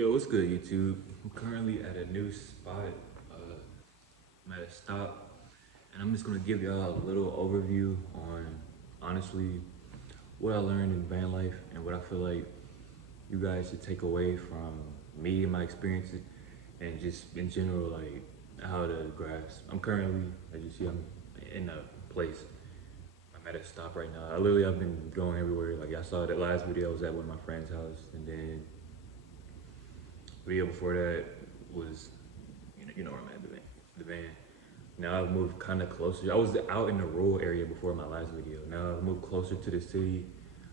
Yo, what's good, YouTube? I'm currently at a new spot. I'm at a stop, and I'm just gonna give y'all a little overview on honestly what I learned in van life and what I feel like you guys should take away from me and my experiences, and just in general, like how to grasp. I'm currently, as you see, I'm in a place. I'm at a stop right now. I've been going everywhere. Like y'all saw that last video, I was at one of my friend's house, and then video before that was, you know where I'm at, the van. Now I've moved kind of closer. I was out in the rural area before my last video. Now I've moved closer to the city.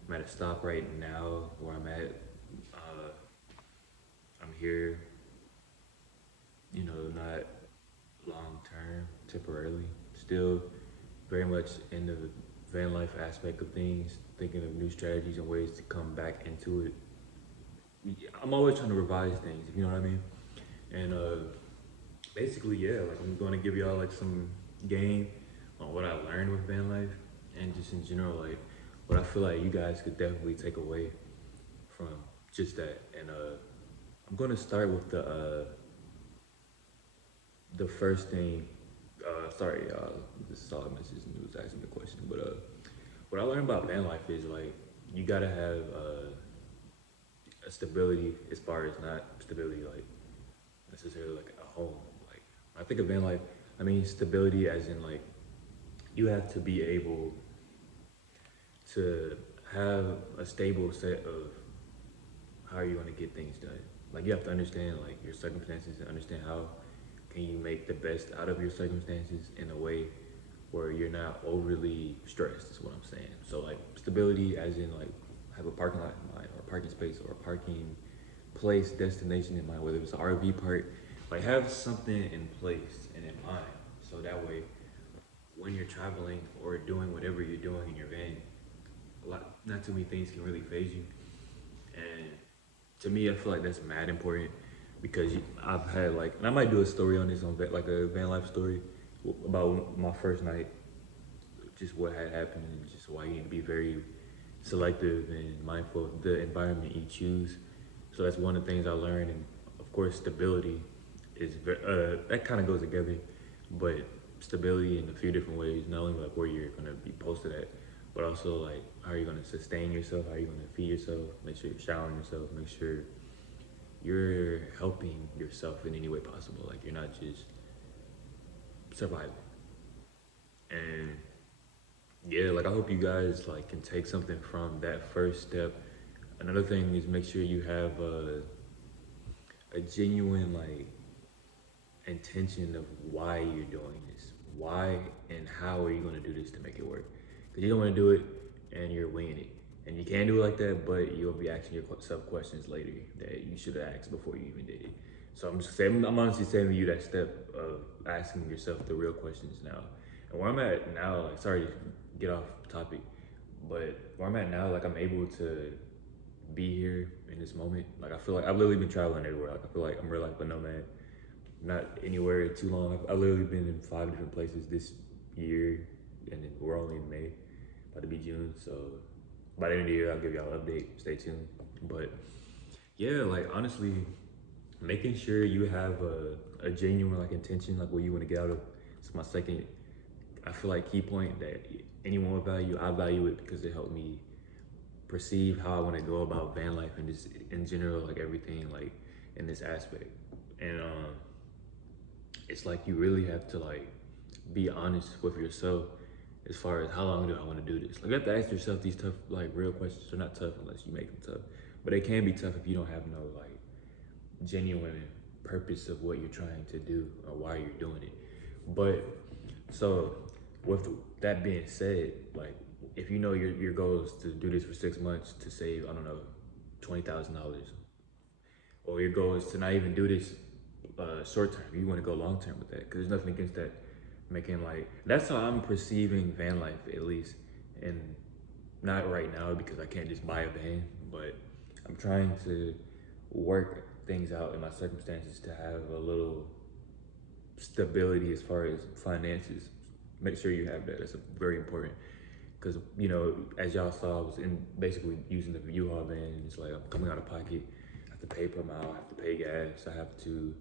I'm at a stop right now where I'm at. Uh, I'm here, not long term, temporarily. Still very much in the van life aspect of things, thinking of new strategies and ways to come back into it. I'm always trying to revise things, if you know what I mean. And basically, yeah, like I'm gonna give y'all like some game on what I learned with van life and just in general, like what I feel like you guys could definitely take away from just that. And I'm gonna start with the first thing. Sorry, y'all. This is all messages and was asking the question, but what I learned about van life is like you gotta have a stability as far as not stability like necessarily like a home. Like when I think of van life, I mean stability as in like you have to be able to have a stable set of how you want to get things done. Like you have to understand like your circumstances and understand how can you make the best out of your circumstances in a way where you're not overly stressed is what I'm saying. So like stability as in like have a parking lot in mind or a parking space or a parking place, destination in mind, whether it's an RV park, like have something in place and in mind. So that way when you're traveling or doing whatever you're doing in your van, not too many things can really phase you. And to me, I feel like that's mad important because I've had like, and I might do a story on this on like a van life story about my first night, just what had happened and just why you need to be very selective and mindful of the environment you choose. So that's one of the things I learned, and of course, stability is that kind of goes together, but stability in a few different ways. Not only like where you're gonna be posted at, but also like how are you gonna sustain yourself, how are you gonna feed yourself, make sure you're showering yourself, make sure you're helping yourself in any way possible. Like you're not just surviving. And yeah, like I hope you guys like can take something from that first step. Another thing is make sure you have a genuine like intention of why you're doing this. Why and how are you gonna do this to make it work? Because you don't want to do it and you're winging it. And you can do it like that, but you'll be asking yourself questions later that you should have asked before you even did it. So I'm just saying, I'm honestly saving you that step of asking yourself the real questions now. And where I'm at now, like, sorry to get off topic, but where I'm at now, like, I'm able to be here in this moment. Like, I feel like I've literally been traveling everywhere. Like, I feel like I'm real like a nomad, not anywhere too long. I've literally been in 5 different places this year, and then we're only in May, about to be June. So by the end of the year, I'll give y'all an update. Stay tuned. But yeah, like honestly, making sure you have a genuine like intention, like what you want to get out of. It's my second, I feel like key point that anyone would value. I value it because it helped me perceive how I want to go about van life and just in general, like everything, like in this aspect. And it's like you really have to like be honest with yourself as far as how long do I want to do this. Like you have to ask yourself these tough, like real questions. They're not tough unless you make them tough, but they can be tough if you don't have no like genuine purpose of what you're trying to do or why you're doing it. But so with that being said, like if you know your goal is to do this for 6 months to save, I don't know, $20,000, or your goal is to not even do this short term, you want to go long term with that, because there's nothing against that. Making like that's how I'm perceiving van life, at least, and not right now because I can't just buy a van, but I'm trying to work things out in my circumstances to have a little stability as far as finances. Make sure you have that. That's very important because as y'all saw, I was in basically using the U-Haul van, and it's like I'm coming out of pocket. I have to pay per mile, I have to pay gas, I have to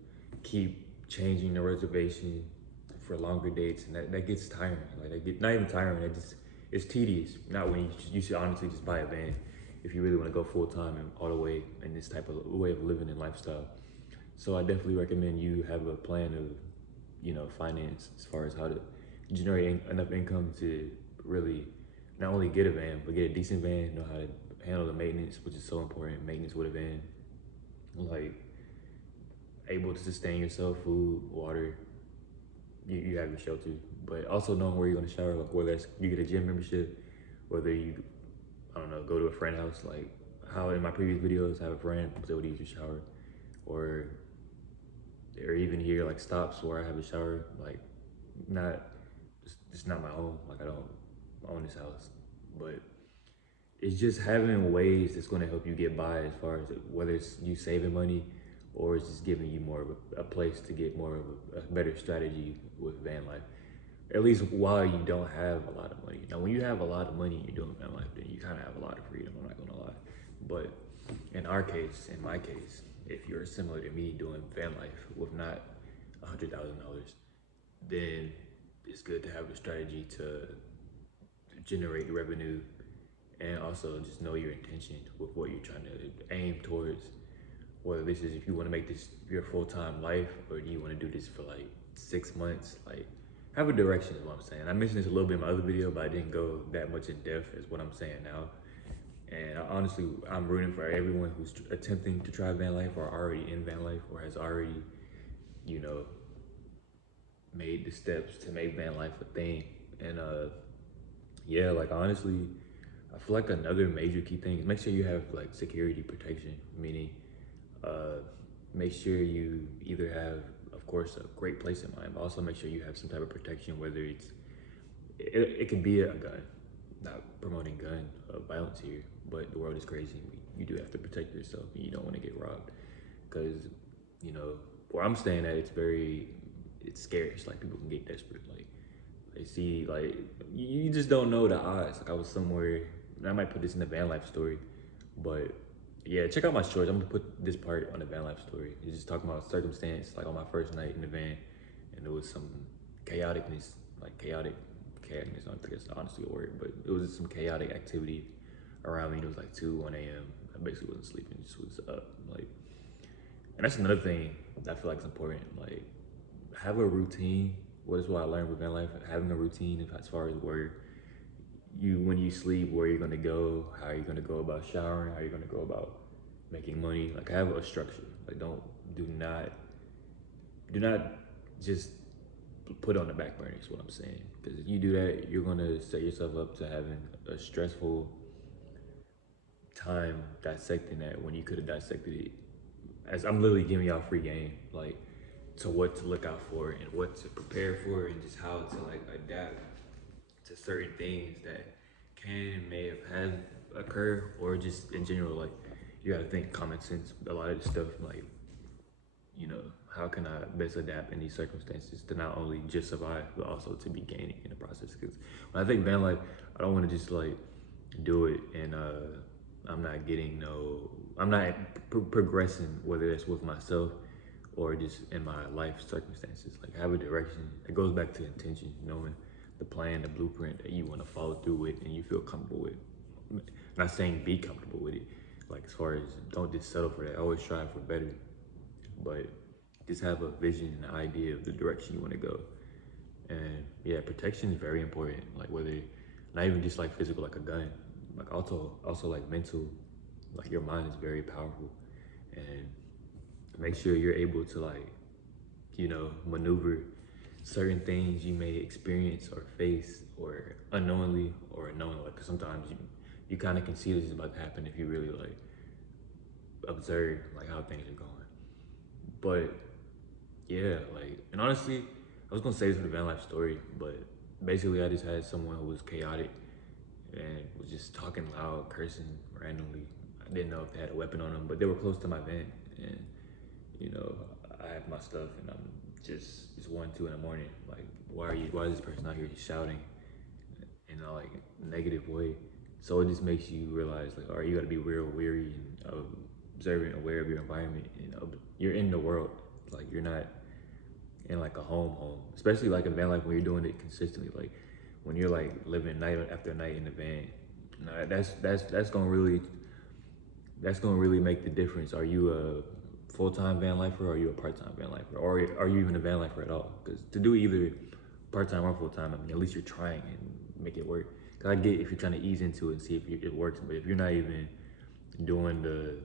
keep changing the reservation for longer dates, and that gets tiring. Like that get not even tiring. It's tedious. Not when you should honestly just buy a van if you really want to go full time and all the way in this type of way of living and lifestyle. So I definitely recommend you have a plan of, finance as far as how to generate enough income to really not only get a van, but get a decent van, know how to handle the maintenance, which is so important. Maintenance with a van, like able to sustain yourself, food, water. You have your shelter, but also knowing where you're gonna shower, like whether it's you get a gym membership, whether you, I don't know, go to a friend house, like how in my previous videos I have a friend was able to use your shower, or even here like stops where I have a shower, like not just not my own, like I don't own this house, but it's just having ways that's going to help you get by as far as whether it's you saving money or it's just giving you more of a place to get more of a better strategy with van life. At least while you don't have a lot of money. Now, when you have a lot of money and you're doing van life, then you kind of have a lot of freedom, I'm not going to lie. But in our case, in my case, if you're similar to me doing van life with not $100,000, then it's good to have a strategy to generate revenue and also just know your intention with what you're trying to aim towards. Whether this is if you want to make this your full-time life or do you want to do this for like 6 months, like have a direction is what I'm saying. I mentioned this a little bit in my other video, but I didn't go that much in depth as what I'm saying now. And honestly, I'm rooting for everyone who's attempting to try van life or already in van life or has already, you know, made the steps to make van life a thing. And yeah, like honestly, I feel like another major key thing is make sure you have like security protection, meaning make sure you either have, of course, a great place in mind, but also make sure you have some type of protection, whether it could be a gun, not promoting gun violence here, but the world is crazy. You do have to protect yourself and you don't want to get robbed because, where I'm staying at, it's scary. It's like people can get desperate. Like they see, like, you just don't know the odds. Like I was somewhere, and I might put this in the van life story, but yeah, check out my shorts. I'm gonna put this part on the van life story. It's just talking about circumstance, like on my first night in the van, and there was some chaoticness, chaoticness, I don't think it's honestly a word, but it was some chaotic activity around me. It was like 1 a.m. I basically wasn't sleeping, just was up, like, and that's another thing that I feel like is important. Like, have a routine. What is what I learned with van life? Having a routine as far as where when you sleep, where you're gonna go, how you're gonna go about showering, how you're gonna go about making money. Like have a structure. Like do not just put on the back burner is what I'm saying. Because if you do that, you're gonna set yourself up to having a stressful time dissecting that when you could have dissected it. As I'm literally giving y'all free game, like to what to look out for and what to prepare for and just how to like adapt to certain things that can and may have had occur, or just in general, like you gotta think common sense. A lot of this stuff, like, how can I best adapt in these circumstances to not only just survive, but also to be gaining in the process? Because when I think van life, I don't want to just like do it and I'm not progressing, whether that's with myself or just in my life circumstances. Like have a direction. It goes back to intention, knowing the plan, the blueprint that you want to follow through with and you feel comfortable with. I'm not saying be comfortable with it. Like as far as don't just settle for that. Always strive for better. But just have a vision and an idea of the direction you want to go. And yeah, protection is very important. Like whether not even just like physical, like a gun, like also like mental, like your mind is very powerful. And make sure you're able to like, maneuver certain things you may experience or face or unknowingly or knowingly. Like sometimes you kind of can see this is about to happen if you really like observe like how things are going. But yeah, like, and honestly, I was gonna say this for the van life story, but basically I just had someone who was chaotic and was just talking loud, cursing randomly. I didn't know if they had a weapon on them, but they were close to my van, and I have my stuff, and I'm it's 1, 2 in the morning. Like, why is this person out here just shouting in a negative way? So it just makes you realize like, all right, you gotta be real weary of observant, aware of your environment. You know, you're in the world. Like you're not in like a home, especially like in van life when you're doing it consistently. Like when you're like living night after night in the van, nah, that's gonna really make the difference. Are you a full-time van lifer or are you a part-time van lifer? Or are you even a van lifer at all? Because to do either part-time or full-time, I mean, at least you're trying and make it work. Cause I get if you're trying to ease into it and see if it works, but if you're not even doing the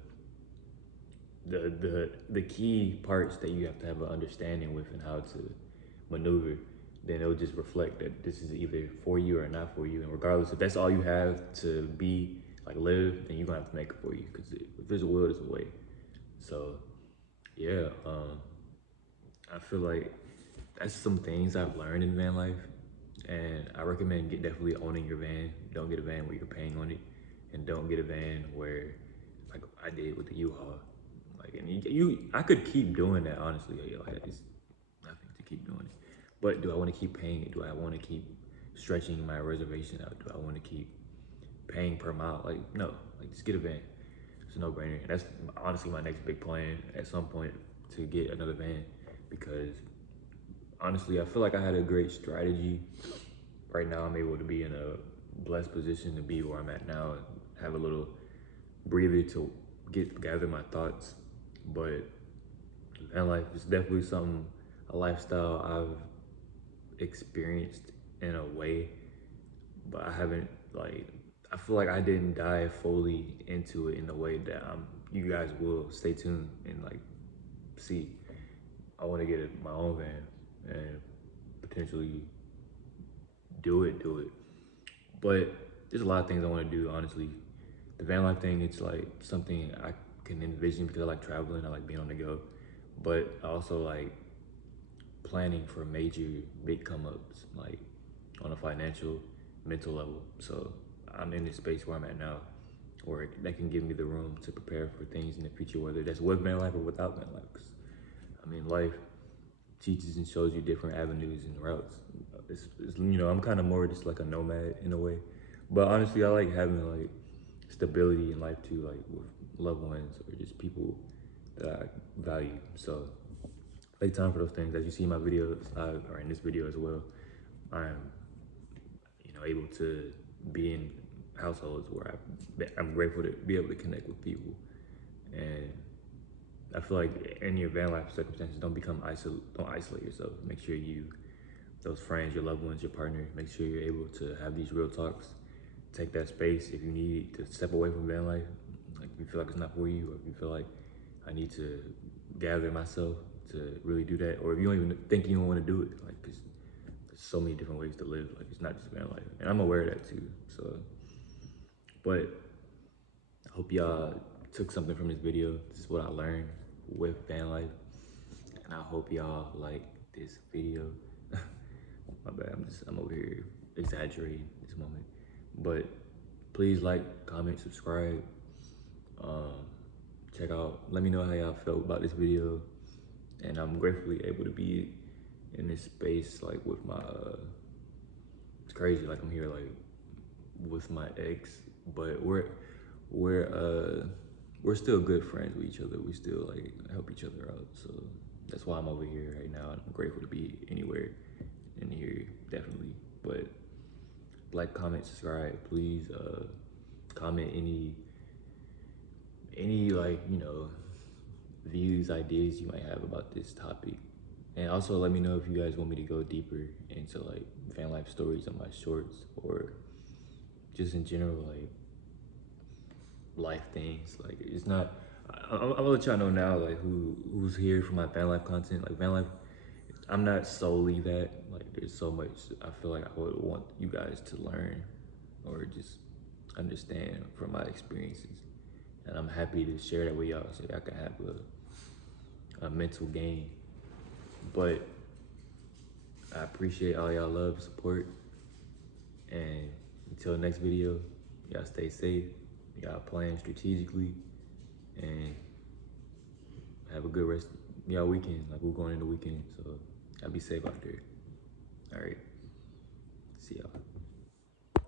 key parts that you have to have an understanding with and how to maneuver, then it'll just reflect that this is either for you or not for you. And regardless, if that's all you have to be like live, then you're gonna have to make it for you. Because if there's a will, there's a way. So yeah, I feel like that's some things I've learned in van life, and I recommend definitely owning your van. Don't get a van where you're paying on it, and don't get a van where, like I did with the U-Haul. Like, and I could keep doing that honestly. Like, it's nothing to keep doing it. But do I want to keep paying it? Do I want to keep stretching my reservation out? Do I want to keep paying per mile? Like, no. Like, just get a van. It's a no-brainer. That's honestly my next big plan at some point, to get another van, because honestly, I feel like I had a great strategy. Right now, I'm able to be in a blessed position to be where I'm at now, and have a little breather to gather my thoughts. But van life is definitely a lifestyle I've experienced in a way, but I haven't, like, I feel like I didn't dive fully into it in the way that you guys will. Stay tuned and like see. I want to get my own van and potentially do it. But there's a lot of things I want to do, honestly. The van life thing, it's like something I can envision because I like traveling, I like being on the go. But I also like planning for major big come ups, like on a financial, mental level. So I'm in this space where I'm at now, where that can give me the room to prepare for things in the future, whether that's with van life or without van life. 'Cause, I mean, life teaches and shows you different avenues and routes. I'm kind of more just like a nomad in a way. But honestly, I like having like stability in life too, like with loved ones or just people that I value. So take time for those things. As you see in my videos, or in this video as well, I'm able to be in households where I'm grateful to be able to connect with people. And I feel like in your van life circumstances, don't isolate yourself. Make sure those friends, your loved ones, your partner, make sure you're able to have these real talks. Take that space if you need to step away from van life. Like if you feel like it's not for you, or if you feel like I need to gather myself to really do that, or if you don't even think you don't want to do it, like, 'cause there's so many different ways to live. Like it's not just van life, and I'm aware of that too. So, but I hope y'all took something from this video. This is what I learned with van life, and I hope y'all like this video. My bad, I'm over here exaggerating this moment, but please like, comment, subscribe. Let me know how y'all felt about this video, and I'm gratefully able to be in this space, like with my it's crazy, like I'm here like with my ex, but we're still good friends with each other. We still like help each other out, so that's why I'm over here right now, and I'm grateful to be anywhere in here, definitely. But like, comment, subscribe, please. Comment any like views, ideas you might have about this topic, and also let me know if you guys want me to go deeper into like van life stories on my shorts, or just in general like life things. Like it's not, I'm gonna let y'all know now, like who's here for my van life content. Like van life, I'm not solely that. Like there's so much I feel like I would want you guys to learn or just understand from my experiences, and I'm happy to share that with y'all so y'all can have a mental gain. But I appreciate all y'all love, support, and until next video, y'all stay safe, y'all plan strategically, and have a good rest of y'all weekend. Like we're going into the weekend, so y'all be safe out there. All right, see y'all.